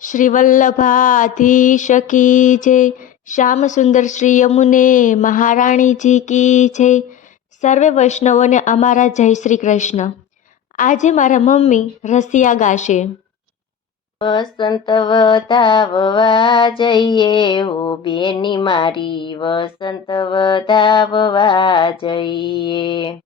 શ્રી વલ્લભાધીશ કી જય શ્યામ સુંદર શ્રી યમુને મહારાણીજી કી જય. સર્વે વૈષ્ણવોને અમારા જય શ્રી કૃષ્ણ. આજે મારા મમ્મી રસિયા ગાશે. વસંત વધાવવા જઈએ, ઓ બેની મારી, વસંત વધાવવા જઈએ.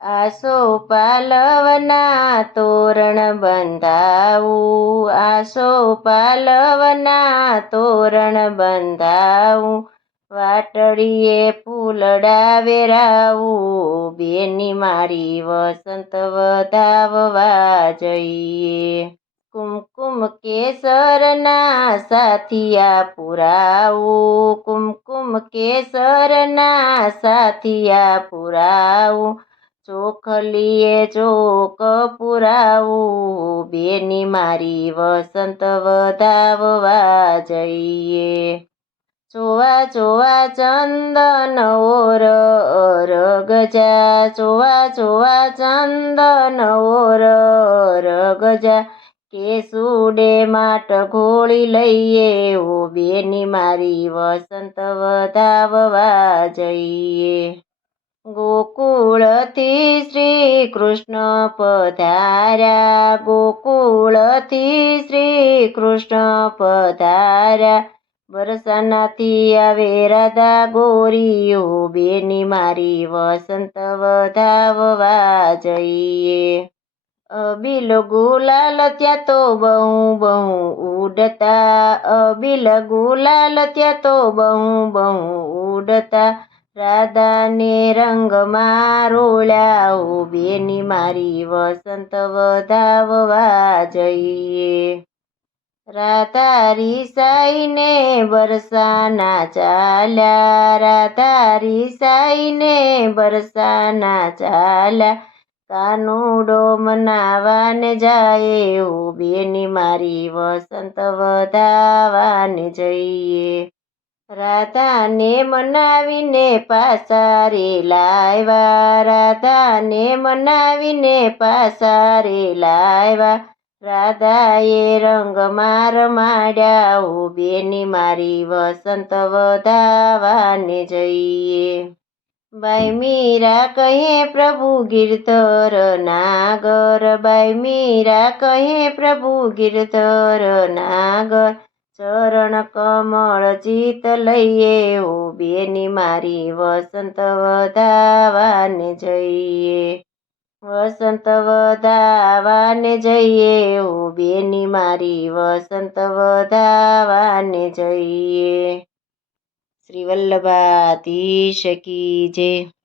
આસો પાલવના તોરણ બંધાવું. આસો પાલવના તોરણ બંધાવું. વાટડીએ ફૂલડા વેરાવું બેની મારી વસંત વધાવવા જઈએ. કુમકુમ કેસરના સાથિયા પુરાવું. કુમકુમ કેસરના સાથિયા પુરાવું. ચોખલીએ ચોક પુરાવું, બેની મારી વસંત વધાવવા જઈએ. ચોવા ચોવા ચંદન ઓર રગજા ચોવા ચોવા ચંદન ઓર રગજા. ગજા કેસુડે માટ ઘોળી લઈએ, ઓ બેની મારી વસંત વધાવવા જઈએ. ગોકુળથી શ્રી કૃષ્ણ પધાર્યા. ગોકુળથી શ્રી કૃષ્ણ પધાર્યા. વરસાનાથી આવે રાધા ગોરીઓ, બેની મારી વસંત વધાવવા જઈએ. અબિલ ગુલાલ ત્યાં તો બહુ બહુ ઉડતા. અબિલ ગુલાલ ત્યાં તો બહુ બહુ ઉડતા. રાધાને રંગમાં રોળ્યા ઓ બેની મારી વસંત વધાવવા જઈએ. રાધારી સાઈને બરસાના ચાલ્યા, રાધારી સાઈને બરસાના ચાલ્યા, કાનુડો મનાવાને જાય ઓ બેની મારી વસંત વધાવાને જઈએ. રાધાને મનાવીને પાછા રે લાવ્યા રાધાને મનાવીને પાછા રે લાવ્યા રાધાએ રંગ માર ઓ બેની મારી વસંત વધાવાને જઈએ. બાઈ મીરા કહે, પ્રભુ ગીરધર નાગર. બાઈ મીરા કહે, પ્રભુ ગીરધર નાગર. ચરણ કમળ જીત લઈએ, ઓ બેની મારી વસંત વધાવાને જઈએ. વસંત વધાવાને જઈએ, ઓ બેની મારી વસંત વધાવાને જઈએ. શ્રી વલ્લભાધીશ કી જય.